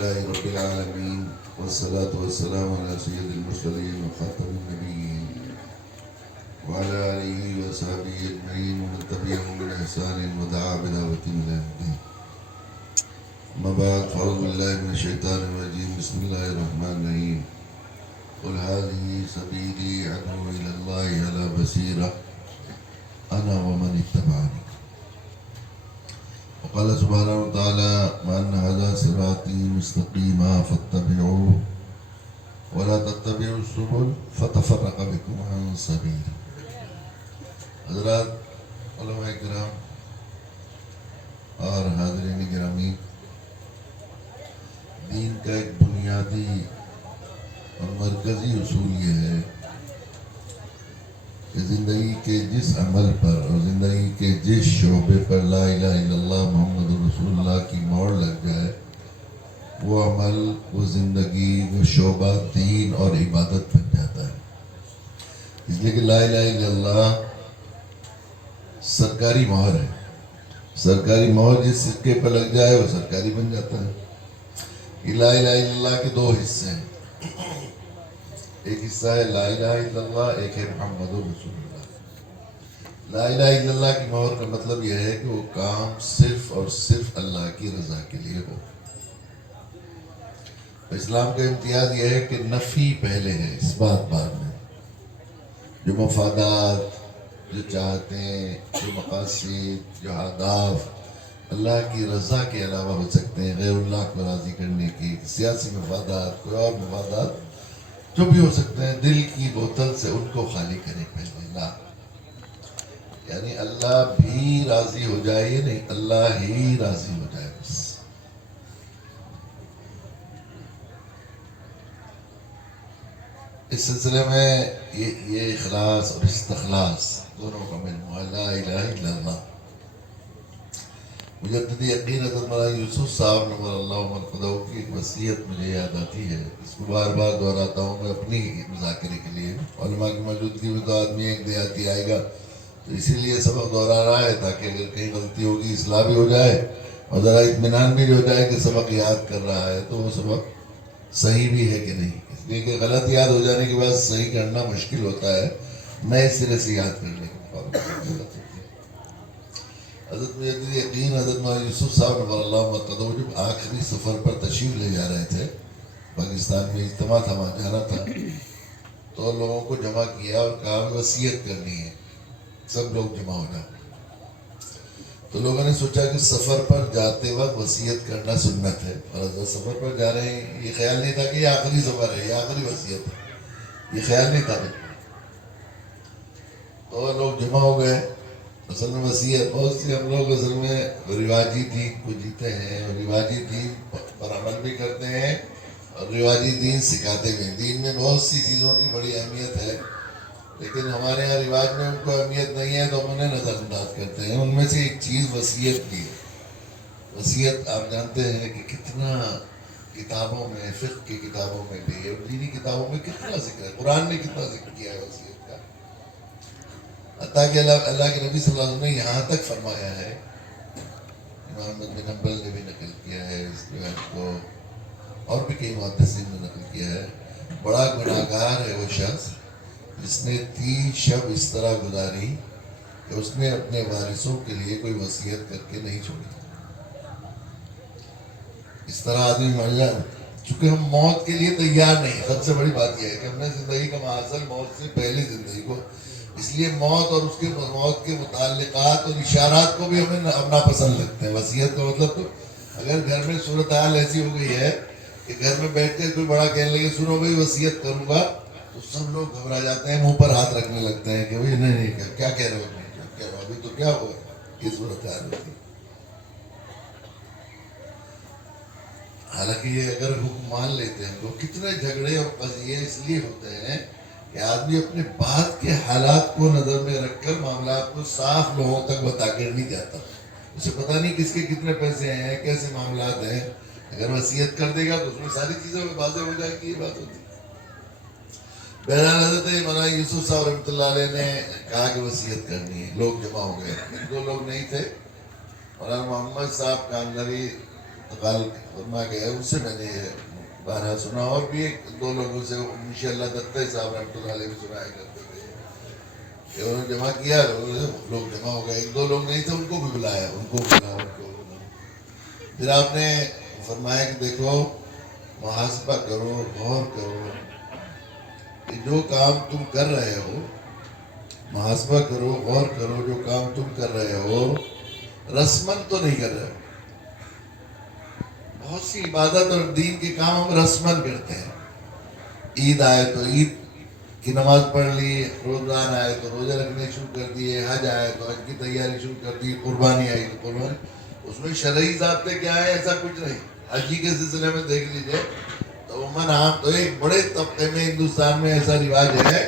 لله رب العالمين والصلاة والسلام على سيد المرسلين وخاتم النبيين وعلى آله وصحبه أجمعين ومن تبعهم بإحسان ودعا بدعوته إلى يوم الدين. أما بعد فأعوذ بالله من الشيطان الرجيم. بسم الله الرحمن الرحيم. قل هذه سبيلي أدعو إلى الله على بصيرة أنا ومن اتبعني. وقال سبحانه وتعالى وأن هذا صراطي مستقيما فاتبعوه ولا تتبعوا السبل فتفرق بكم عن سبيله. حضرات علماء کرام اور حاضرین گرامی، دین کا ایک بنیادی اور مرکزی اصول یہ ہے کہ زندگی کے جس عمل پر اور زندگی کے جس شعبے پر لا الہ الا اللہ محمد رسول اللہ کی موڑ لگ جائے، وہ عمل، وہ زندگی، وہ شعبہ دین اور عبادت بن جاتا ہے. اس لیے کہ لا الہ الا اللہ سرکاری مہر ہے. سرکاری مہر جس سکے پر لگ جائے وہ سرکاری بن جاتا ہے. یہ لا الہ الا اللہ کے دو حصے ہیں. ایک حصہ ہے لا الہ الا اللہ، ایک ہے محمد رسول اللہ. لا الہ الا اللہ کی مہر کا مطلب یہ ہے کہ وہ کام صرف اور صرف اللہ کی رضا کے لیے ہو. اسلام کا امتیاز یہ ہے کہ نفی پہلے ہے، اس بات بعد میں. جو مفادات، جو چاہتیں، جو مقاصد، جو اہداف اللہ کی رضا کے علاوہ ہو سکتے ہیں، غیر اللہ کو راضی کرنے کی سیاسی مفادات، کوئی اور مفادات جو بھی ہو سکتے ہیں، دل کی بوتل سے ان کو خالی کریں پہلے. لا یعنی اللہ بھی راضی ہو جائے، نہیں اللہ ہی راضی ہو جائے بس. اس سلسلے میں یہ اخلاص اور استخلاص دونوں کا مجموعہ لا الہ الا اللہ. مجدد یقین حضرت مولانا یوسف صاحب نور اللہ مرقدہ کی ایک وصیت مجھے یاد آتی ہے. اس کو بار بار دہراتا ہوں میں اپنی مذاکرے کے لیے. علماء کی موجودگی میں تو آدمی ایک دیہاتی آئے گا تو اسی لیے سبق دہرا رہا ہے تاکہ اگر کہیں غلطی ہوگی اصلاح بھی ہو جائے اور ذرا اطمینان بھی ہو جائے کہ سبق یاد کر رہا ہے تو وہ سبق صحیح بھی ہے کہ نہیں. اس لیے کہ غلط یاد ہو جانے کے بعد صحیح کرنا مشکل ہوتا ہے، نئے سرے سے یاد کرنے کے مقابلے میں غلط ہوتی ہے. حضرت مجدد یقین حضرت مولانا یوسف صاحب نور اللہ مرقدہ جب آخری سفر پر تشریف لے جا رہے تھے، پاکستان میں اجتماع تھا، وہاں جانا تھا، تو لوگوں کو جمع کیا اور کہا وصیت کرنی ہے، سب لوگ جمع ہو جاؤ. تو لوگوں نے سوچا کہ سفر پر جاتے وقت وصیت کرنا سنت ہے، اور حضرت سفر پر جا رہے ہیں، یہ خیال نہیں تھا کہ یہ آخری سفر ہے، یہ آخری وصیت ہے، یہ خیال نہیں تھا. تو لوگ جمع ہو گئے. اصل میں وصیت بہت سی ہم لوگ اصل میں رواجی دین کو جیتے ہیں، اور رواجی دین پر عمل بھی کرتے ہیں اور رواجی دین سکھاتے بھی ہیں. دین میں بہت سی چیزوں کی بڑی اہمیت ہے، لیکن ہمارے یہاں رواج میں ان کو اہمیت نہیں ہے تو ہم انہیں نظر انداز کرتے ہیں. ان میں سے ایک چیز وصیت کی ہے. وصیت آپ جانتے ہیں کہ کتنا کتابوں میں، فقہ کی کتابوں میں بھی اور دینی کتابوں میں کتنا ذکر ہے. قرآن نے کتنا ذکر کیا ہے وصیت کا. حتیٰ کہ اللہ کے نبی صلی اللہ علیہ وسلم نے یہاں تک فرمایا ہے، امام احمد بن حنبل نے بھی نقل کیا ہے اس روایت کو، اور بھی کئی محدثین نے نقل کیا ہے، بڑا گناہگار ہے وہ شخص جس نے 30 شب اس طرح گزاری کہ اس نے اپنے وارثوں کے لیے کوئی وصیت کر کے نہیں چھوڑی. اس طرح آدمی مر جائے، چونکہ ہم موت کے لیے تیار نہیں. سب سے بڑی بات یہ ہے کہ ہم نے زندگی کا مآخذ موت سے پہلی زندگی کو، اس لیے موت اور اس کے موت کے متعلقات اور اشارات کو بھی ہمیں اپنا پسند لگتے ہیں. وصیت کا مطلب تو اگر گھر میں صورتحال ایسی ہو گئی ہے کہ گھر میں بیٹھ کے کوئی بڑا کہنے لگے سنو بھائی وصیت کروں گا، تو سب لوگ گھبرا جاتے ہیں، منہ پر ہاتھ رکھنے لگتے ہیں کہ بھائی نہیں کیا کہہ رہے ہو، ابھی تو کیا ہوا. یہ صورتحال ہوتی ہے. حالانکہ یہ اگر حکم مان لیتے ہیں تو کتنے جھگڑے اور قضیے اس لیے ہوتے ہیں کہ آدمی اپنے بعد کے حالات کو نظر میں رکھ کر معاملات کو صاف لوگوں تک بتا کر نہیں جاتا. اسے پتہ نہیں کس کے کتنے پیسے ہیں، کیسے معاملات ہیں. اگر وصیت کر دے گا تو اس میں ساری چیزیں واضح ہو جائے گی. یہ بات ہوتی ہے. بہرحال حضرت مولانا یوسف صاحب رحمۃ اللہ علیہ نے کہا کہ وصیت کرنی ہے. لوگ جمع ہو گئے. 2 لوگ نہیں تھے، مولانا محمد صاحب کاندھری انتقال فرما گیا ان سے میں نے بارہ سنا، اور بھی ایک دو لوگوں سے انشاءاللہ دتہ صاحب رحمۃ اللہ علیہ بھی سنایا کرتے تھے کہ انہوں نے جمع کیا، لوگ جمع ہو گئے، ایک دو لوگ نہیں تھے ان کو بھی بلایا، ان کو بلایا، ان کو بلایا۔ پھر آپ نے فرمایا کہ دیکھو محاسبہ کرو، غور کرو کہ جو کام تم کر رہے ہو، محاسبہ کرو، غور کرو، جو کام تم کر رہے ہو رسمن تو نہیں کر رہے ہو۔ بہت سی عبادت اور دین کے کام ہم رسمن کرتے ہیں، عید آئے تو عید کی نماز پڑھ لی، رمضان آئے تو روزے رکھنے شروع کر دیے، حج آئے تو حج کی تیاری شروع کر دی، قربانی آئی تو قربانی۔ اس میں شرعی ضابطے کیا ہے؟ ایسا کچھ نہیں۔ حج کے سلسلے میں دیکھ لیجئے تو عموماً آپ تو ایک بڑے طبقے میں ہندوستان میں ایسا رواج ہے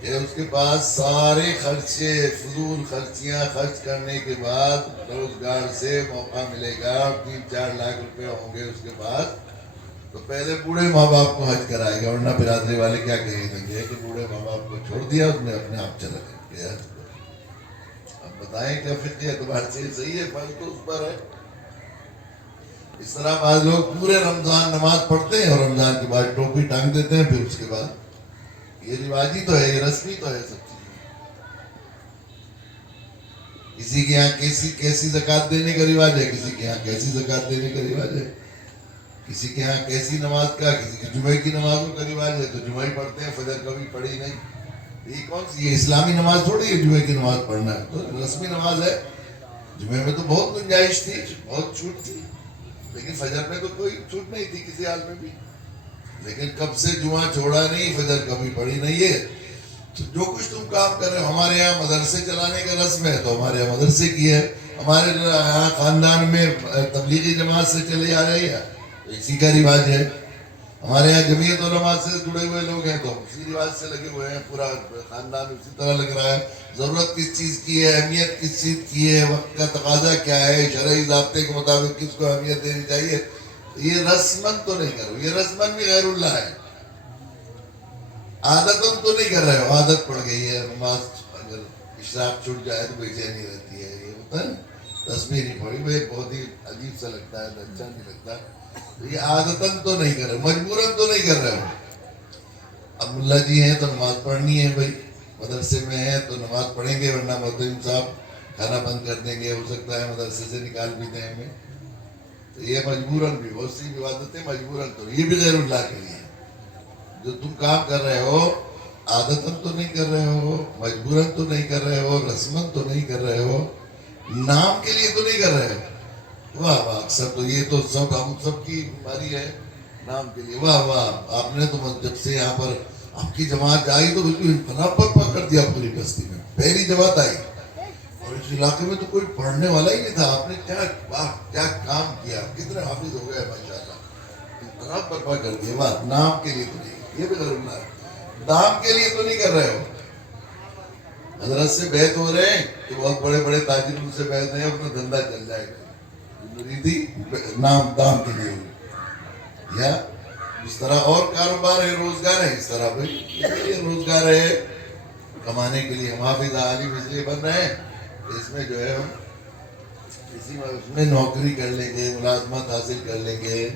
کہ اس کے پاس سارے خرچے، فضول خرچیاں خرچ کرنے کے بعد روزگار سے موقع ملے گا، 3-4 لاکھ روپے ہوں گے اس کے پاس، تو پہلے بوڑھے ماں باپ کو حج کرائے گا، ورنہ برادری والے کیا کہیں گے کہ بوڑھے ماں باپ کو چھوڑ دیا اس نے، اپنے آپ چلا گیا۔ اب بتائیں کیا فقہ اعتبار سے صحیح ہے؟ فرض تو اس پر ہے۔ اس طرح بعض لوگ پورے رمضان نماز پڑھتے ہیں اور رمضان کے بعد ٹوپی ٹانگ دیتے ہیں، پھر اس کے بعد یہ رواجی تو ہے، یہ رسمی تو ہے سب چیز۔ کسی کے یہاں کیسی زکوٰۃ دینے کا رواج ہے، کسی کے یہاں کیسی زکوٰۃ دینے کا رواج ہے، کسی کے یہاں کیسی نماز کا، کسی کی جمعے کی نمازوں کا رواج ہے تو جمعہ ہی پڑھتے ہیں، فجر کبھی پڑھی نہیں۔ یہ کون سی، یہ اسلامی نماز تھوڑی ہے جمعے کی نماز پڑھنا ہے، تو رسمی نماز ہے۔ جمعے میں تو بہت گنجائش تھی، بہت چھوٹ تھی، لیکن فجر میں تو کوئی چھوٹ نہیں تھی کسی حال میں بھی۔ لیکن کب سے جمعہ چھوڑا نہیں، فجر کبھی پڑھی نہیں ہے۔ تو جو کچھ تم کام کر رہے ہو، ہمارے یہاں مدرسے چلانے کا رسم ہے تو ہمارے یہاں مدرسے کی ہے، ہمارے یہاں خاندان میں تبلیغی جماعت سے چلی آ رہی ہے تو اسی کا رواج ہے، ہمارے یہاں جمعیت علماء سے جڑے ہوئے لوگ ہیں تو اسی رواج سے لگے ہوئے ہیں، پورا خاندان اسی طرح لگ رہا ہے۔ ضرورت کس چیز کی ہے، اہمیت کس چیز کی ہے، وقت کا تقاضا کیا ہے، شرعی ضابطے کے مطابق کس کو اہمیت دینی چاہیے، یہ رسمن تو نہیں کرو، یہ رسمن بھی غیر اللہ ہے۔ عادتاً تو نہیں کر رہے ہو، عادت پڑ گئی ہے، نماز اگر اشراق چھوٹ جائے تو بے چینی رہتی ہے، یہ ہوتا ہے نا، تسبیح نہیں پڑھی، وہ بہت ہی عجیب سا لگتا ہے، اچھا نہیں لگتا، یہ عادتاً تو نہیں کر رہے، مجبوراً تو نہیں کر رہے ہو۔ اب ملا جی ہیں تو نماز پڑھنی ہے بھائی، مدرسے میں ہیں تو نماز پڑھیں گے، ورنہ مدرسے صاحب کھانا بند کر دیں گے، ہو سکتا ہے مدرسے سے نکال بھی دیں ہمیں، تو یہ مجبوراً بھی، بہت سی عبادتیں مجبوراً، تو یہ بھی غیر اللہ کے لیے جو تم کام کر رہے ہو، عادتاً تو نہیں کر رہے ہو، مجبوراً تو نہیں کر رہے ہو، رسماً تو نہیں کر رہے ہو، نام کے لیے تو نہیں کر رہے ہو۔ واہ واہ، اکثر تو یہ تو سب ہم سب کی بیماری ہے، نام کے لیے، واہ واہ، آپ نے تو جب سے یہاں پر آپ کی جماعت آئی تو بالکل انقلاب برپا کر دیا پوری بستی میں، پہلی جماعت آئی اور اس علاقے میں تو کوئی پڑھنے والا ہی نہیں تھا، آپ نے کیا کام کیا، کتنے حافظ ہو گئے ماشاءاللہ، انقلاب برپا کر دیا، واہ، نام کے لیے تو نہیں، یہ بھی غیر اللہ ہے، نام کے لیے تو نہیں کر رہے ہو۔ حضرت سے بیعت ہو رہے ہیں تو بہت بڑے بڑے تاجر ان سے بیعت ہیں، اپنا دھندا چل جائے گا، مریدی نام دام کے لیے ہوئی، یا اس طرح اور کاروبار ہے، روزگار ہے، اس طرح بھائی یہ روزگار ہے کمانے کے لیے، ہم حافظ عالم اس لیے بن رہے ہیں اس میں جو ہے ہم اس میں نوکری کر لیں گے، ملازمت حاصل کر لیں گے،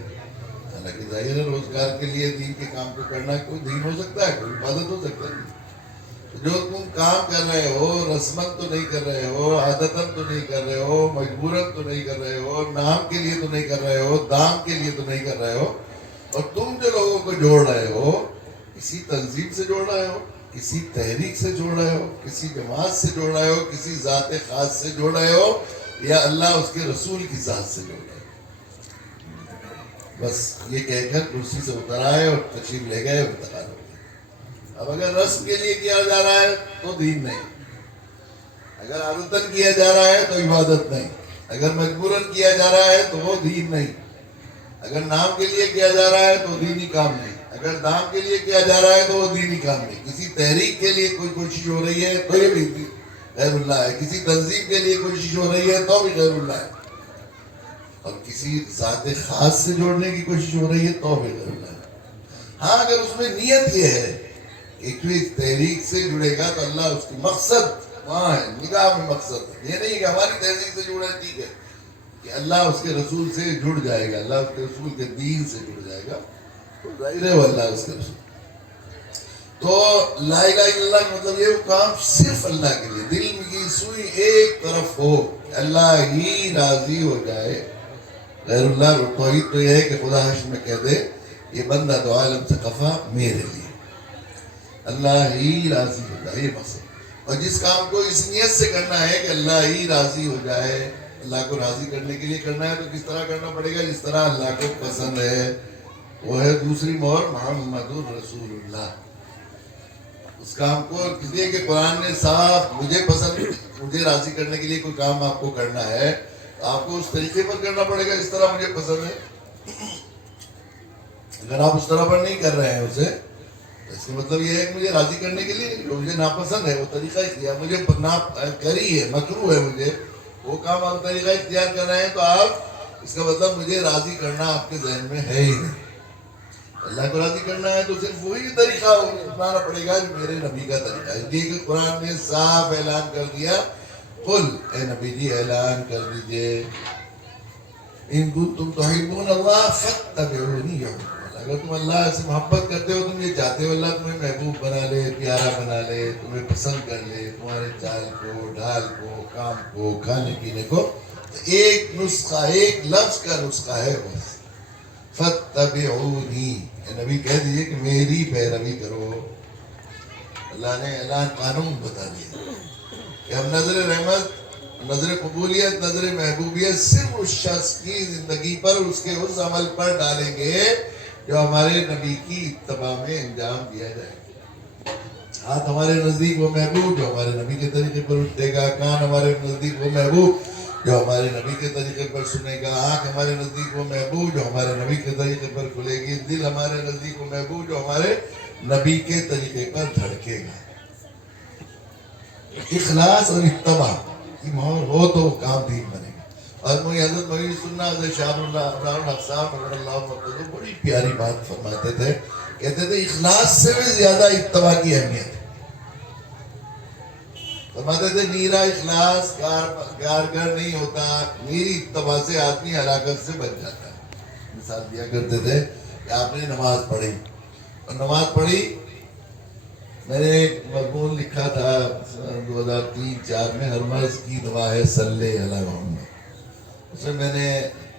حالانکہ ظاہر ہے روزگار کے لیے دین کے کام کو کرنا، کوئی دین ہو سکتا ہے، کوئی عبادت ہو سکتا ہے۔ جو تم کام کر رہے ہو، رسمن تو نہیں کر رہے ہو، عادتاً تو نہیں کر رہے ہو، مجبوراً تو نہیں کر رہے ہو، نام کے لیے تو نہیں کر رہے ہو، دام کے لیے تو نہیں کر رہے ہو، اور تم جو لوگوں کو جوڑ رہے ہو، کسی تنظیم سے جوڑ رہے ہو، کسی تحریک سے جوڑ رہے ہو، کسی جماعت سے جوڑ رہے ہو، کسی ذات خاص سے جوڑ رہے ہو، یا اللہ اس کے رسول کی ذات سے جوڑ رہے ہو۔ بس یہ کہہ کر کرسی سے اتر آئے اور تشریف لے گئے اور انتقال ہو گئے۔ اب اگر رسم کے لیے کیا جا رہا ہے تو دین نہیں، اگر عادتاً کیا جا رہا ہے تو عبادت نہیں، اگر مجبوراً کیا جا رہا ہے تو وہ دین نہیں، اگر نام کے لیے کیا جا رہا ہے تو دینی کام نہیں، اگر دام کے لیے کیا جا رہا ہے تو وہ دینی کام نہیں، کسی تحریک کے لیے کوئی کوشش ہو رہی ہے تو یہ بھی غیر اللہ ہے، کسی تنظیم کے لیے کوشش ہو رہی ہے تو بھی غیر اللہ ہے، اور کسی ذات خاص سے جوڑنے کی کوشش ہو رہی ہے تو بھی غیر اللہ ہے۔ ہاں اگر اس میں نیت یہ ہے کہ کوئی تحریک سے جڑے گا تو اللہ اس کی مقصد وہاں ہے، نگاہ میں مقصد ہے، یہ نہیں کہ ہماری تحریک سے جڑا ہے ٹھیک ہے، کہ اللہ اس کے رسول سے جڑ جائے گا، اللہ اس کے رسول کے دین سے جڑ جائے گا، تو ظاہر ہے وہ اللہ اس کے رسول. تو لا الہ الا اللہ کا مطلب یہ وہ کام صرف اللہ کے لیے، دل کی سوئی ایک طرف ہو، اللہ ہی راضی ہو جائے. غیر اللہ توحید تو یہ ہے کہ خدا حشر میں کہہ دے یہ بندہ تو عالم سے خفا میرے لیے، اللہ ہی راضی ہو جائے، یہ مقصد. اور جس کام کو اس نیت سے کرنا ہے کہ اللہ ہی راضی ہو جائے، اللہ کو راضی کرنے کے لیے کرنا ہے، تو کس طرح کرنا پڑے گا؟ جس طرح اللہ کو پسند ہے. وہ ہے دوسری مہر محمد الرسول اللہ. اس کام کو اس لیے کہ قرآن نے صاف مجھے پسند، مجھے راضی کرنے کے لیے کوئی کام آپ کو کرنا ہے، آپ کو اس طریقے پر کرنا پڑے گا اس طرح مجھے پسند ہے. اگر آپ اس طرح پر نہیں کر رہے ہیں اسے، اس کا مطلب یہ ہے کہ مجھے راضی کرنے کے لیے جو مجھے ناپسند ہے وہ طریقہ اختیار، مجھے کری ہے، مکروہ ہے مجھے وہ کام، آپ طریقہ اختیار کر رہے ہیں، تو آپ اس کا مطلب مجھے راضی کرنا آپ کے ذہن میں ہے ہی نہیں. اللہ کو راضی کرنا ہے تو صرف وہی طریقہ اپنانا پڑے گا جو میرے نبی کا طریقہ ہے. اس لیے کہ قرآن نے صاف اعلان کر دیا، قل اے نبی جی اعلان کر دیجئے ان کنتم تحبون اللہ فاتبعونی یحببکم اللہ. اگر تم اللہ سے محبت کرتے ہو، تم یہ چاہتے ہو اللہ تمہیں محبوب بنا لے، پیارا بنا لے، تمہیں پسند کر لے، تمہارے چال کو، ڈھال کو، کام کو، کھانے پینے کو، تو ایک نسخہ، ایک لفظ کا نسخہ ہے بس، فاتبعونی. نبی کہہ دیجئے کہ میری پیروی کرو. اللہ نے اعلان قانون بتا دیا کہ ہم نظر رحمت، نظر قبولیت، نظر محبوبیت صرف اس شخص کی زندگی پر، اس کے اس عمل پر ڈالیں گے جو ہمارے نبی کی اتباع میں انجام دیا جائے گا. ہاتھ ہمارے نزدیک وہ محبوب جو ہمارے نبی کے طریقے پر اٹھے گا، کان ہمارے نزدیک وہ محبوب جو ہمارے نبی کے طریقے پر سنے گا، آنکھ ہمارے نزدیک وہ محبوب جو ہمارے نبی کے طریقے پر کھلے گی، دل ہمارے نزدیک وہ محبوب جو ہمارے نبی کے طریقے پر دھڑکے گا. اخلاص اور اتباع کی مہر ہو تو وہ کام دین بنے گا. اور مجھے حضرت مولی سننا حضرت شاہ اللہ حق صاحب رضی اللہ عنہ بڑی پیاری بات فرماتے تھے، کہتے تھے اخلاص سے بھی زیادہ اتباع کی اہمیت ہے. فرماتے تھے نیرا اخلاص کارگر نہیں ہوتا، میری اتباع سے آدمی ہلاکت سے بچ جاتا ہے. مثال دیا کرتے تھے کہ آپ نے نماز پڑھی، اور نماز پڑھی، میں نے ایک مضمون لکھا تھا 2003-04 میں، ہر مرض کی دوا ہے صلی علی محمد. اس میں میں نے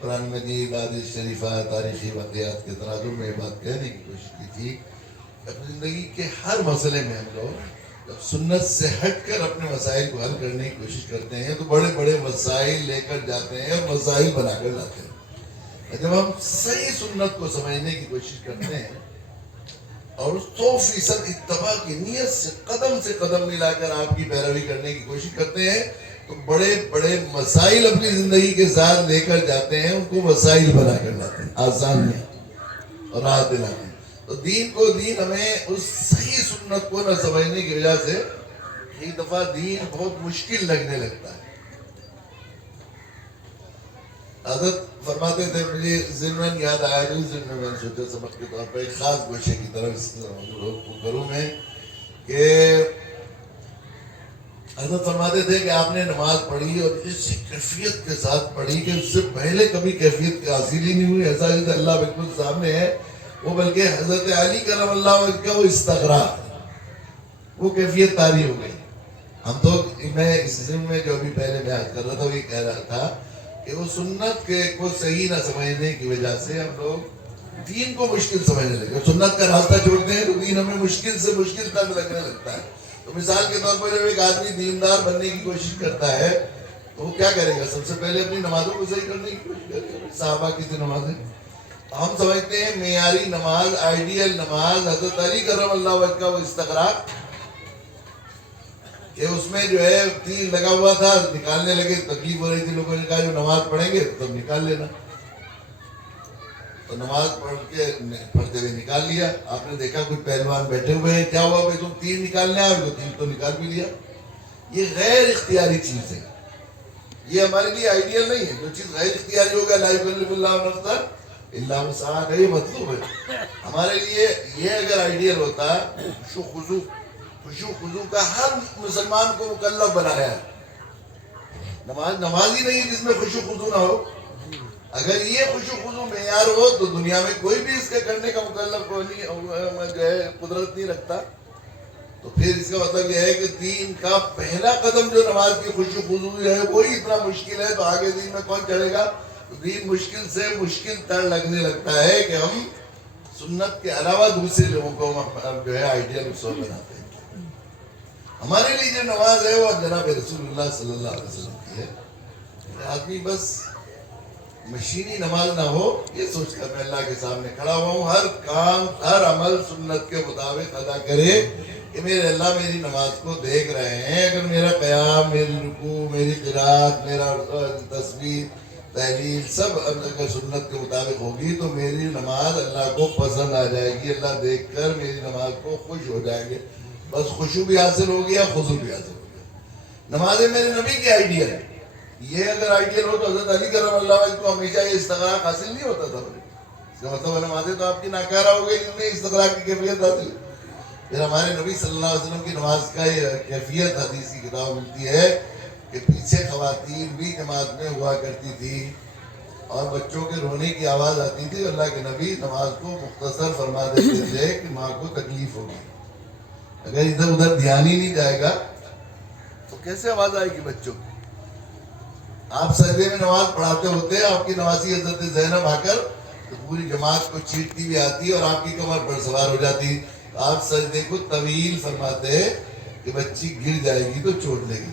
قرآن مجید، حدیث شریفہ، تاریخی واقعات کے تناظر میں یہ بات کہنے کی کوشش کی تھی کہ اپنی زندگی کے ہر مسئلے میں ہم لوگ جب سنت سے ہٹ کر اپنے مسائل کو حل کرنے کی کوشش کرتے ہیں تو بڑے بڑے مسائل لے کر جاتے ہیں اور مسائل بنا کر لاتے ہیں. جب ہم صحیح سنت کو سمجھنے کی کوشش کرتے ہیں اور 100% اتباع کی نیت سے قدم ملا کر آپ کی پیروی کرنے کی کوشش کرتے ہیں تو بڑے بڑے مسائل اپنی زندگی کے ساتھ لے کر جاتے ہیں، ان کو مسائل بنا کر لاتے ہیں، آسانیاں اور راحت دلاتے ہیں. تو دین ہمیں اس صحیح سنت کو نہ سمجھنے کی وجہ سے ایک دفعہ دین بہت مشکل لگنے لگتا ہے. حضرت فرماتے تھے، مجھے ضمن یاد آیا جو ضمن میں نے سوچا سبق کے طور پر ایک خاص گوشے کی طرف اس کروں میں کہ حضرت فرماتے تھے کہ آپ نے نماز پڑھی اور اسی کیفیت کے ساتھ پڑھی کہ اس سے پہلے کبھی کیفیت حاصل ہی نہیں ہوئی. ایسا جیسے اللہ بالکل سامنے ہے، وہ بلکہ حضرت علی کرم اللہ وجہ کا وہ استغراق، وہ کیفیت طاری ہو گئی. ہم تو میں اس ضمن میں جو ابھی پہلے بیان کر رہا تھا وہ یہ کہہ رہا تھا کہ وہ سنت کو صحیح نہ سمجھنے کی وجہ سے ہم لوگ دین کو مشکل سمجھنے لگے. سنت کا راستہ چھوڑتے ہیں تو دین ہمیں مشکل سے مشکل تک لگنے لگتا ہے. تو مثال کے طور پر جب ایک آدمی دیندار بننے کی کوشش کرتا ہے تو وہ کیا کرے گا؟ سب سے پہلے اپنی نمازوں کو صحیح کرنے کی کوشش کرے گا. صحابہ کی سی نمازیں ہم سمجھتے ہیں معیاری نماز، آئیڈیل نماز، حضرت علی کرم اللہ وجہ کا وہ استغراق کہ اس میں جو ہے تیر لگا ہوا تھا، نکالنے لگے، تکلیف ہو رہی تھی، لوگوں نے کہا جو نماز پڑھیں گے تب نکال لینا. تو نماز پڑھتے ہوئے نکال لیا. آپ نے دیکھا کچھ پہلوان بیٹھے ہوئے ہیں، کیا ہوا بھائی تم تیر نکالنے آئے ہو؟ تیر تو نکال بھی لیا. یہ غیر اختیاری چیز ہے، یہ ہمارے لیے آئیڈیل نہیں ہے. جو چیز غیر اختیاری ہوگا لا یکلف اللہ نفسا الا وسعہا، یہ مطلوب ہے. ہمارے لیے یہ اگر آئیڈیل ہوتا، خشوع خضوع کا ہر مسلمان کو مکلف بنایا ہے. نماز نماز ہی نہیں ہے جس میں خشوع خضوع نہ ہو. اگر یہ خشوع خضوع معیار ہو تو دنیا میں کوئی بھی اس کے کرنے کا مکلف جو ہے قدرت نہیں رکھتا. تو پھر اس کا مطلب یہ ہے کہ دین کا پہلا قدم جو نماز کی خشوع خضوع ہے وہی اتنا مشکل ہے تو آگے دین میں کون چڑھے گا. دین مشکل سے مشکل تر لگنے لگتا ہے کہ ہم سنت کے علاوہ دوسرے لوگوں کو جو ہے آئیڈیل رسول بناتے ہیں. ہمارے لیے جو نماز ہے وہ جناب رسول اللہ صلی اللہ علیہ وسلم کی ہے. آدمی بس مشینی نماز نہ ہو یہ سوچ کر میں اللہ کے سامنے کھڑا ہوا ہوں ہر کام ہر عمل سنت کے مطابق ادا کرے کہ میرے اللہ میری نماز کو دیکھ رہے ہیں. اگر میرا قیام میری رکوع میری قرات میرا تسبیح تحلیل سب اگر سنت کے مطابق ہوگی تو میری نماز اللہ کو پسند آ جائے گی. اللہ دیکھ کر میری نماز کو خوش ہو جائیں گے. بس خشوع بھی حاصل ہو گیا خضوع بھی حاصل ہو گیا. نمازیں میرے نبی کی آئیڈیل ہے. یہ اگر آئیڈیل ہو تو حضرت علی کرم اللہ وجہ کو ہمیشہ یہ استغراق حاصل نہیں ہوتا تھا. اس کا مطلب نمازیں تو آپ کی ناکارہ ہو گئی ان میں استغراق کی کیفیت حاصل. پھر ہمارے نبی صلی اللہ علیہ وسلم کی نماز کا یہ کیفیت حدیث کی کتاب ملتی ہے کہ پیچھے خواتین بھی جماعت میں ہوا کرتی تھی اور بچوں کے رونے کی آواز آتی تھی. اللہ کے نبی نماز کو مختصر فرما دیتے تھے کہ ماں کو تکلیف ہوگی. اگر ادھر ادھر دھیان ہی نہیں جائے گا تو کیسے آواز آئے گی بچوں کی. آپ سجدے میں نماز پڑھاتے ہوتے آپ کی نوازی حضرت زینب آ کر تو پوری جماعت کو چیٹتی بھی آتی اور آپ کی کمر پر سوار ہو جاتی. آپ سجدے کو طویل فرماتے کہ بچی گر جائے گی تو چوٹ لے گی.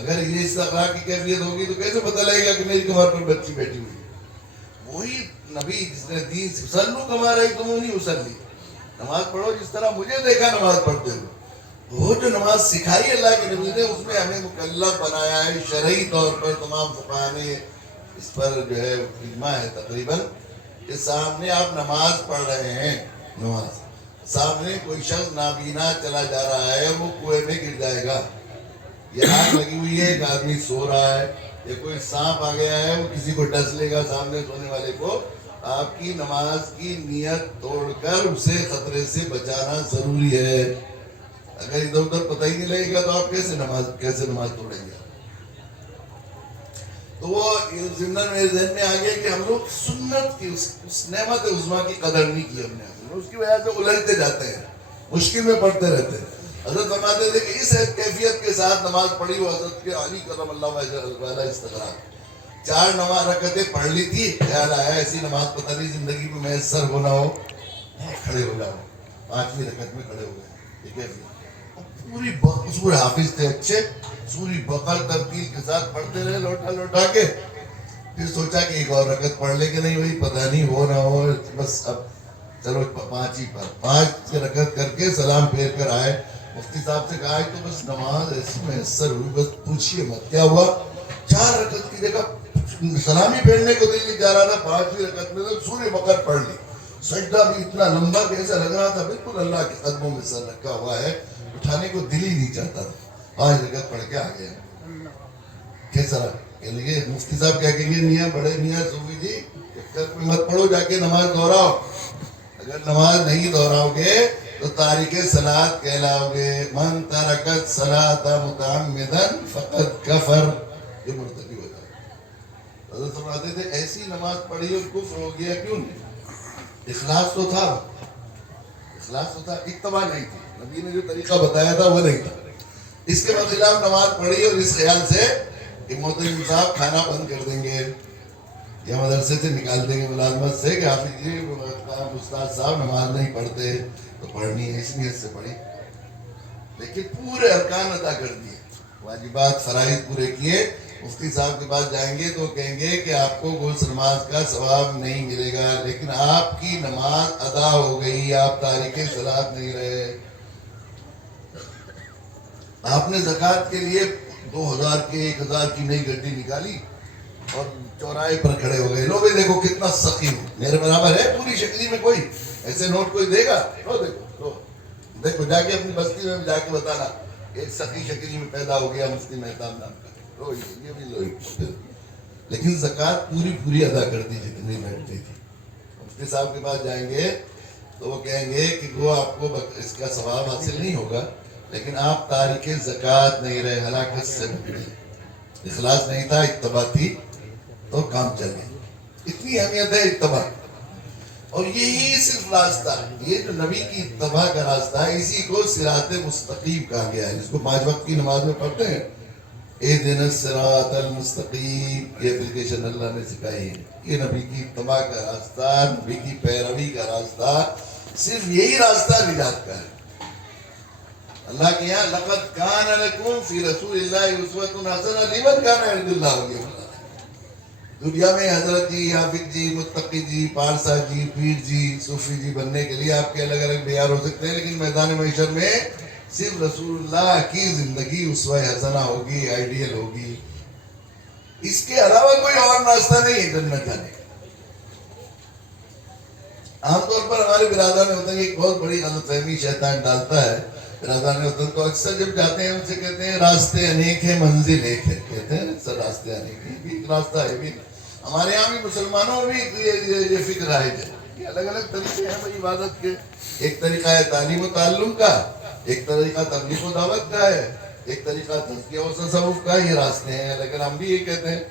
اگر یہ استغراق کی کیفیت ہوگی تو کیسے پتہ لگے گا کہ میری کمر پر بچی بیٹھی ہوئی ہے. وہی نبی جس نے دین سلو کما رہی تم نہیں اسلی نماز پڑھو جس طرح مجھے دیکھا نماز پڑھتے ہوئے. وہ جو نماز سکھائی اللہ کے نبی نے اس میں ہمیں مکلف بنایا ہے. شرعی طور پر تمام فقہاء نے اس پر جو ہے اجماع ہے تقریباً کہ سامنے آپ نماز پڑھ رہے ہیں نماز سامنے کوئی شخص نابینا چلا جا رہا ہے وہ کنویں میں گر جائے گا. یہ آگ لگی ہوئی ہے ایک آدمی سو رہا ہے یا کوئی سانپ آ گیا ہے وہ کسی کو ڈس لے گا سامنے سونے والے کو. آپ کی نماز کی نیت توڑ کر اسے خطرے سے بچانا ضروری ہے. اگر ادھر ادھر پتہ ہی نہیں لگے گا تو آپ کیسے نماز توڑیں گے. تو وہ ضمن میرے ذہن میں آ گیا کہ ہم لوگ سنت کی اس نعمت عظمیٰ کی قدر نہیں کی ہم نے. اس کی وجہ سے الجھتے جاتے ہیں مشکل میں پڑھتے رہتے ہیں. حضرت فرماتے تھے کہ اس کیفیت کے ساتھ نماز پڑھی وہ حضرت کے علی کرم اللہ وجہ استغراق 4 رکعتیں پڑھ لی تھی. خیال آیا ایسی نماز پتہ نہیں زندگی میں میسر ہونا ہو کھڑے ہو جاؤ. 5ویں رکعت میں کھڑے ہو گئے. یہ کیفیت پوری سورہ حافظ تھے اچھے سوری بقر ترتیل کے ساتھ پڑھتے رہے لوٹا لوٹا کے. پھر سوچا کہ ایک اور رکعت پڑھ لیں کہ نہیں وہی پتہ نہیں ہو نہ ہو بس اب چلو 5 ہی پر 5 رکعت کر کے سلام پھیر کر آئے. مفتی صاحب سے کہا تو بس نماز ایسی میسر ہوئی بس پوچھیے مت کیا ہوا. 4 رکعت کی جگہ سلامی پھیرنے کو دل نہیں جا رہا تھا. 5ویں رکعت میں تو سورہ بقر پڑھ لی. سجدہ بھی اتنا لمبا کہ ایسا لگ رہا تھا بالکل اللہ کے قدموں میں سر رکھا ہوا ہے اٹھانے کو دل ہی نہیں چاہتا تھا. 5 رکعت پڑھ کے آ گیا. کیسا رہا مفتی صاحب کیا کہیں گے میاں بڑے میاں صوفی جی چکر میں مت پڑھو جا کے نماز دہراؤ. اگر نماز نہیں دہراؤ گے تو تارک صلاۃ کہلاؤ گے. من ترک الصلاۃ متعمدا فقد کفر یہ مرتکب ہو جائے. حضرت فرماتے تھے ایسی نماز پڑھی اور کفر ہو گیا کیوں نہیں. اخلاص تو تھا اتباع نہیں تھی. نبی نے جو طریقہ بتایا تھا وہ نہیں تھا. اس کے خلاف نماز پڑھی اور اس خیال سے کہ محترم صاحب کھانا بند کر دیں گے یا مدرسے سے نکال دیں گے ملازمت سے کہ حافظ جی استاد صاحب نماز نہیں پڑھتے تو پڑھنی ہے اس نیت سے پڑھی. لیکن پورے ارکان ادا کر دیے واجبات فرائض پورے کیے. مفتی صاحب کے پاس جائیں گے تو کہیں گے کہ آپ کو غسل نماز کا ثواب نہیں ملے گا لیکن آپ کی نماز ادا ہو گئی آپ تارک صلاۃ نہیں رہے. آپ نے زکوٰۃ کے لیے 2000 کے 1000 کی نئی گڈی نکالی اور چوراہے پر کھڑے ہو گئے. لو بھائی دیکھو کتنا سخی ہوں میرے برابر ہے پوری شکلی میں کوئی ایسے نوٹ کوئی دے گا. لو دیکھو جا کے اپنی بستی میں جا کے بتانا ایک سخی شکلی میں پیدا ہو گیا مفتی مہتاب نام کا. لو یہ بھی لو. لیکن زکوٰۃ پوری ادا کر دی جتنی بیٹھتی تھی. مفتی صاحب کے پاس جائیں گے تو وہ کہیں گے کہ وہ آپ کو اس کا ثواب حاصل نہیں ہوگا لیکن آپ تارک زکوٰۃ نہیں رہے ہلاکت سے بچے. اخلاص نہیں تھا، اتباع تھی تو کام چل گیا. اتنی اہمیت ہے اتباع. اور یہی صرف راستہ، یہ جو نبی کی اتباع کا راستہ ہے، اسی کو صراط مستقیم کہا گیا ہے، جس کو 5 وقت کی نماز میں پڑھتے ہیں. اہدنا الصراط المستقیم، یہ اپلیکیشن اللہ نے سکھائی ہے. یہ نبی کی اتباع کا راستہ، نبی کی پیروی کا راستہ، صرف یہی راستہ نجات کا ہے. اللہ کے یہاں لقد کان لکم فی رسول اللہ اسوۃ حسنہ لمن کان یرجو اللہ والیوم الآخر. دنیا میں حضرت جی، حافظ جی، متقی جی، پارسا جی، پیر جی، صوفی جی بننے کے لیے آپ کے الگ الگ معیار ہو سکتے ہیں، لیکن میدان محشر میں صرف رسول اللہ کی زندگی اسوہ حسنہ ہوگی، آئیڈیل ہوگی. اس کے علاوہ کوئی اور راستہ نہیں ہے جنت جانے کا. عام طور پر ہمارے برادر میں ہوتا ہے کہ ایک بہت بڑی غلط فہمی شیطان ڈالتا ہے برادر وطن کو. اکثر جب جاتے ہیں ان سے کہتے ہیں راستے انیک ہے منزل ایک ہے. کہتے ہیں اکثر راستے انیک ہے، بھی ایک راستہ ہے. بھی ہمارے یہاں بھی مسلمانوں میں بھی یہ فکر رائج ہے کہ الگ الگ طریقے ہیں بھائی عبادت کے. ایک طریقہ ہے تعلیم و تعلم کا، ایک طریقہ تبلیغ و دعوت کا ہے، ایک طریقہ تزکیہ و تصوف کا. یہ راستے ہیں، لیکن ہم بھی یہ کہتے ہیں.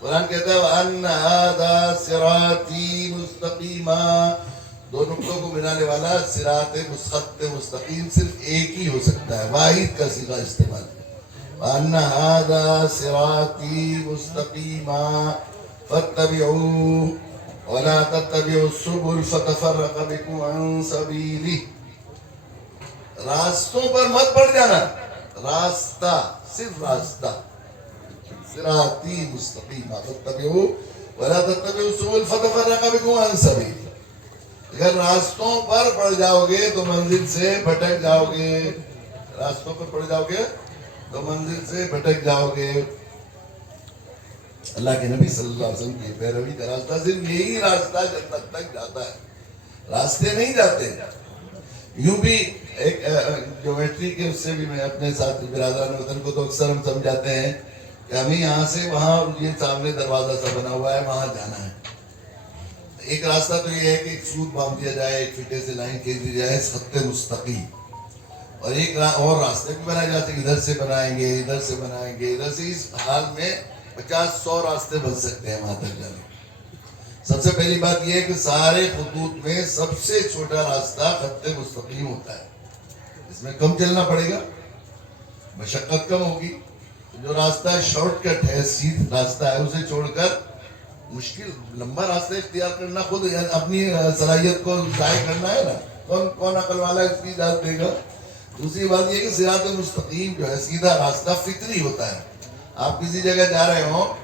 قرآن کہتا ہے وَأَنَّ هَذَا صِرَاطِي مُسْتَقِيمًا. دو نقطوں کو ملانے والا صراط خط مستقیم صرف ایک ہی ہو سکتا ہے، واحد کا صیغہ استعمال ہے. وَأَنَّ هَذَا صِرَاطِي مُسْتَقِيمًا فَاتَّبِعُوهُ وَلَا تَتَّبِعُوا السُّبُلَ فَتَفَرَّقَ بِكُمْ عَنْ سَبِيلِهِ. راستوں پر مت پڑ جانا. راستہ صرف راستہ، صراطی مستقیمہ فاتبعوه ولا تتبعوا السبل فتفرق بكم عن سبیلہ. اگر راستوں پر پڑ جاؤ گے تو منزل سے بھٹک جاؤ گے. راستوں پر پڑ جاؤ گے تو منزل سے بھٹک جاؤ گے. اللہ کے نبی صلی اللہ علیہ وسلم کی پیروی کا راستہ صرف یہی راستہ جنت تک جاتا ہے، راستے نہیں جاتے. یوں بھی ایک جیومیٹری کے اس سے بھی میں اپنے ساتھ برادران وطن کو تو اکثر ہم سمجھاتے ہیں کہ ہمیں یہاں سے وہاں یہ سامنے دروازہ سا بنا ہوا ہے وہاں جانا ہے. ایک راستہ تو یہ ہے کہ ایک سوت باندھ دیا جائے، ایک فٹے سے لائن کھینچ دی جائے خط مستقیم. اور ایک اور راستے بھی بنائے جاتے ہیں، ادھر سے بنائیں گے، ادھر سے بنائیں گے، ادھر سے. اس حال میں 50-100 راستے بن سکتے ہیں وہاں تک جانے. سب سے پہلی بات یہ ہے کہ سارے خطوط میں سب سے چھوٹا راستہ خط مستقیم ہوتا ہے. اس میں کم چلنا پڑے گا، مشقت کم ہوگی. جو راستہ شارٹ کٹ ہے، سیدھ راستہ ہے، اسے چھوڑ کر مشکل لمبا راستہ اختیار کرنا خود اپنی صلاحیت کو ضائع کرنا ہے نا. کون عقل والا اس کی اجازت دے گا. دوسری بات یہ کہ صراط مستقیم جو ہے سیدھا راستہ فطری ہوتا ہے. آپ کسی جگہ جا رہے ہوں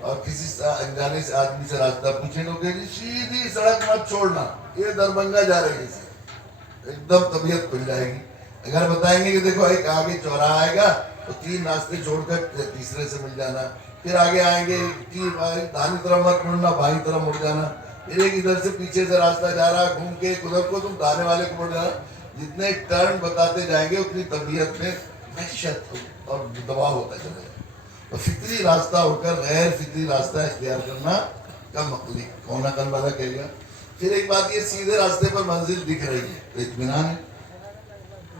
اور کسی انجانے سے آدمی سے راستہ پوچھیں گے کہ سیدھی سڑک مت چھوڑنا، یہ دربھنگہ جا رہے ہیں، ایک دم طبیعت کھل جائے گی. اگر بتائیں گے کہ دیکھو ایک آگے چوراہا آئے گا تو 3 راستے چھوڑ کر تیسرے سے مل جانا، پھر آگے آئیں گے دائیں طرف مت مڑنا، بائیں طرف مڑ جانا، پھر ایک ادھر سے پیچھے سے راستہ جا رہا گھوم کے ادھر کو تم دانے والے کو مڑ جانا. جتنے ٹرن بتاتے جائیں گے اتنی طبیعت میں وحشت اور دباؤ ہوتا چلے گا. تو فطری راستہ ہو کر غیر فطری راستہ اختیار کرنا کم عقلی، کون عقل والا کہے گا. پھر ایک بات یہ سیدھے راستے پر منزل دکھ رہی ہے تو اطمینان ہے.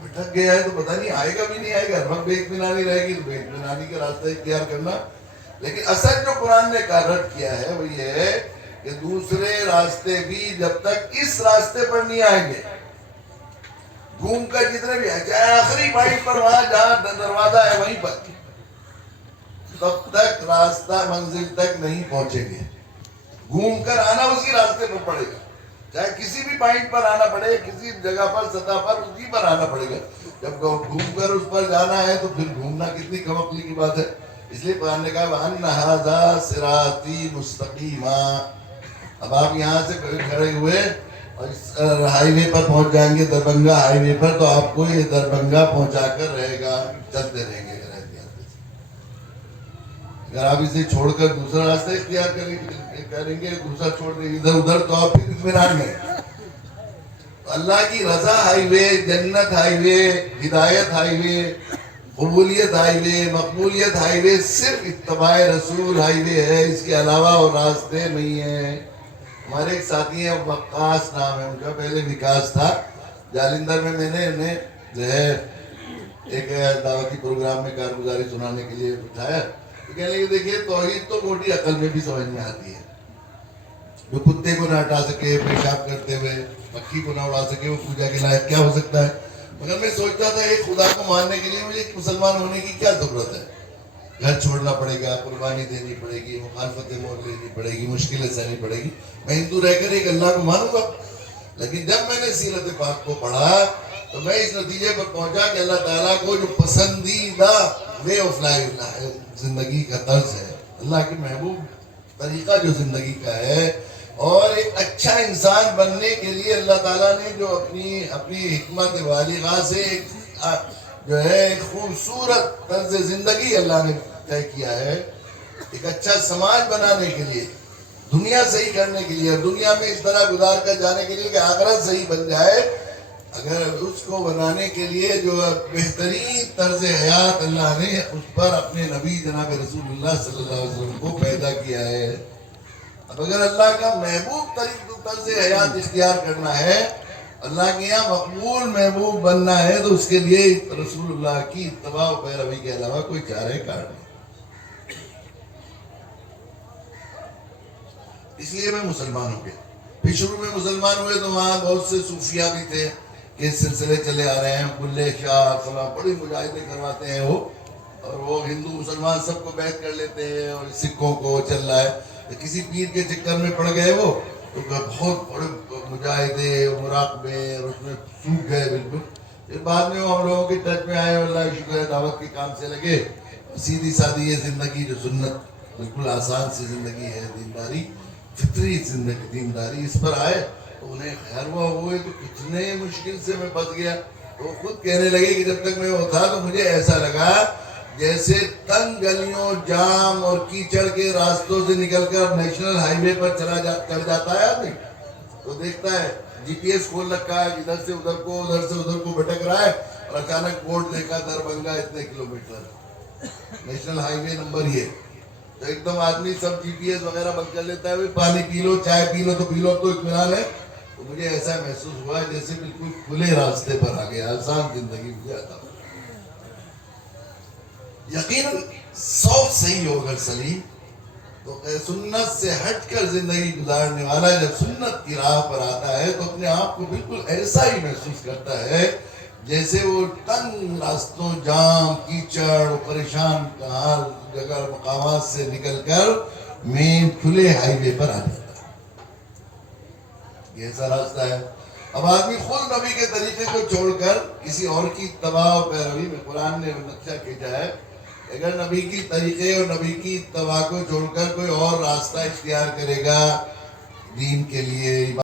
بھٹک گیا ہے تو پتہ نہیں آئے گا بھی نہیں آئے گا، ہر وقت بے اطمینانی رہے گی تو بے اطمینانی کا راستہ اختیار کرنا. لیکن اصل جو قرآن نے رد کیا ہے وہ یہ ہے کہ دوسرے راستے بھی جب تک اس راستے پر نہیں آئیں گے، گھوم کر جتنے بھی ہیں، چاہے آخری پوائنٹ پر وہاں جہاں دروازہ ہے وہیں پر، تب تک راستہ منزل تک نہیں پہنچیں گے. گھوم کر آنا اسی راستے پر پڑے گا، چاہے کسی بھی پوائنٹ پر آنا پڑے، کسی جگہ پر سطح پر اسی پر آنا پڑے گا. جب گھوم کر اس پر جانا ہے تو پھر گھومنا کتنی کم عقلی کی بات ہے. اس لیے قرآن نے کہا وَأَنَّ هَذَا صِرَاطِي مُسْتَقِيمًا. اب آپ یہاں سے کھڑے ہوئے اور ہائی وے پر پہنچ جائیں گے، دربھنگہ ہائی وے پر، تو آپ کو یہ دربھنگہ پہنچا کر رہے گا، چلتے رہیں گے. اگر آپ اسے چھوڑ کر دوسرا راستہ اختیار کریں گے، دوسرا چھوڑ دیں گے ادھر ادھر، تو آپ پھر اطمینان میں. اللہ کی رضا ہائی وے، جنت ہائی وے، ہدایت ہائی وے، قبولیت ہائی وے، مقبولیت ہائی وے صرف اتباع رسول ہائی وے ہے. اس کے علاوہ اور راستے نہیں ہیں. ہمارے ایک ساتھی ہیں، وقاص نام ہے ان کا، پہلے وکاس تھا. جالندھر میں میں نے انہیں جو ہے ایک دعوتی پروگرام میں کارگزاری سنانے کے لیے بٹھایا. تو کہنے لگے دیکھیے توحید تو موٹی عقل میں بھی سمجھ میں آتی ہے. جو کتے کو نہ ہٹا سکے پیشاب کرتے ہوئے، مکھی کو نہ اڑا سکے، وہ پوجا کے لائق کیا ہو سکتا ہے؟ مگر میں سوچتا تھا ایک خدا کو ماننے کے لیے مجھے ایک مسلمان ہونے کی کیا ضرورت ہے؟ گھر چھوڑنا پڑے گا، قربانی دینی پڑے گی، مخالفتیں مول لینی پڑے گی، مشکلیں سہنی پڑے گی. میں ہندو رہ کر ایک اللہ کو مانوں گا. لیکن جب میں نے سیرت پاک کو پڑھا تو میں اس نتیجے پر پہنچا کہ اللہ تعالیٰ کو جو پسندیدہ وے آف لائف زندگی کا طرز ہے، اللہ کے محبوب طریقہ جو زندگی کا ہے، اور ایک اچھا انسان بننے کے لیے اللہ تعالیٰ نے جو اپنی حکمت بالغہ سے جو ہے ایک خوبصورت طرز زندگی اللہ نے طے کیا ہے، ایک اچھا سماج بنانے کے لیے، دنیا صحیح کرنے کے لیے، دنیا میں اس طرح گزار کر جانے کے لیے کہ آخرت صحیح بن جائے. اگر اس کو بنانے کے لیے جو بہترین طرز حیات اللہ نے اس پر اپنے نبی جناب رسول اللہ صلی اللہ علیہ وسلم کو پیدا کیا ہے. اب اگر اللہ کا محبوب طرز حیات اختیار کرنا ہے، اللہ کے یہاں مقبول محبوب بننا ہے، تو اس کے لیے رسول اللہ کی اتباع و پیروی کے علاوہ کوئی چارہ کار نہیں. اس لیے میں مسلمان ہو گیا. پھر شروع میں مسلمان ہوئے تو وہاں بہت سے صوفیہ بھی تھے کہ سلسلے چلے آ رہے ہیں، بلے شاہ فلاں بڑی مجاہدیں کرواتے ہیں وہ، اور وہ ہندو مسلمان سب کو بیعت کر لیتے ہیں، اور سکھوں کو چل رہا ہے. کسی پیر کے چکر میں پڑ گئے وہ تو بہت بڑے مجاہدے مراقبے، اور اس میں سوکھ گئے بالکل. پھر بعد میں وہ ہم لوگوں کے ٹچ میں آئے، اللہ کا شکر ہے، دعوت کے کام سے لگے. سیدھی سادی یہ زندگی جو سنت بالکل آسان سی زندگی ہے، دینداری فطری زندگی، دینداری اس پر آئے تو انہیں خیر ہوا. ہوئے تو کتنے مشکل سے میں بچ گیا. تو وہ خود کہنے لگے کہ جب تک میں وہ تھا تو مجھے ایسا لگا جیسے تنگ گلیوں، جام اور کیچڑ کے راستوں سے نکل کر نیشنل ہائی وے پر چڑھ جاتا ہے آدمی تو دیکھتا ہے جی پی ایس کھول رکھا ہے، ادھر سے ادھر کو ادھر سے ادھر کو بھٹک رہا ہے، اور اچانک بورڈ دیکھا دربھنگا اتنے کلومیٹر، نیشنل ہائی وے نمبر یہ. تو ایک دم آدمی سب جی پی ایس وغیرہ بند کر لیتا ہے، پانی پی لو، چائے پی لو تو پی لو، تو اطمینان ہے. تو مجھے ایسا محسوس ہوا جیسے بالکل کھلے راستے پر آ گیا، آسان زندگی مجھے عطا ہوئی. یقیناً سوچ صحیح ہو اگر سلیم تو سنت سے ہٹ کر زندگی گزارنے والا جب سنت کی راہ پر آتا ہے تو اپنے آپ کو بالکل ایسا ہی محسوس کرتا ہے جیسے وہ تنگ راستوں، جام، کیچڑ، پریشان حال جگہ مقامات سے نکل کر مین کھلے ہائی وے پر آ جاتا ہے. یہ ایسا راستہ ہے. اب آدمی خود نبی کے طریقے کو چھوڑ کر کسی اور کی اتباع و پیروی میں، قرآن نے نقشہ کھینچا ہے اگر نبی کی طریقے اور نبی کی اتباع کو چھوڑ کر کوئی اور راستہ اختیار کرے گا دین کے لیے،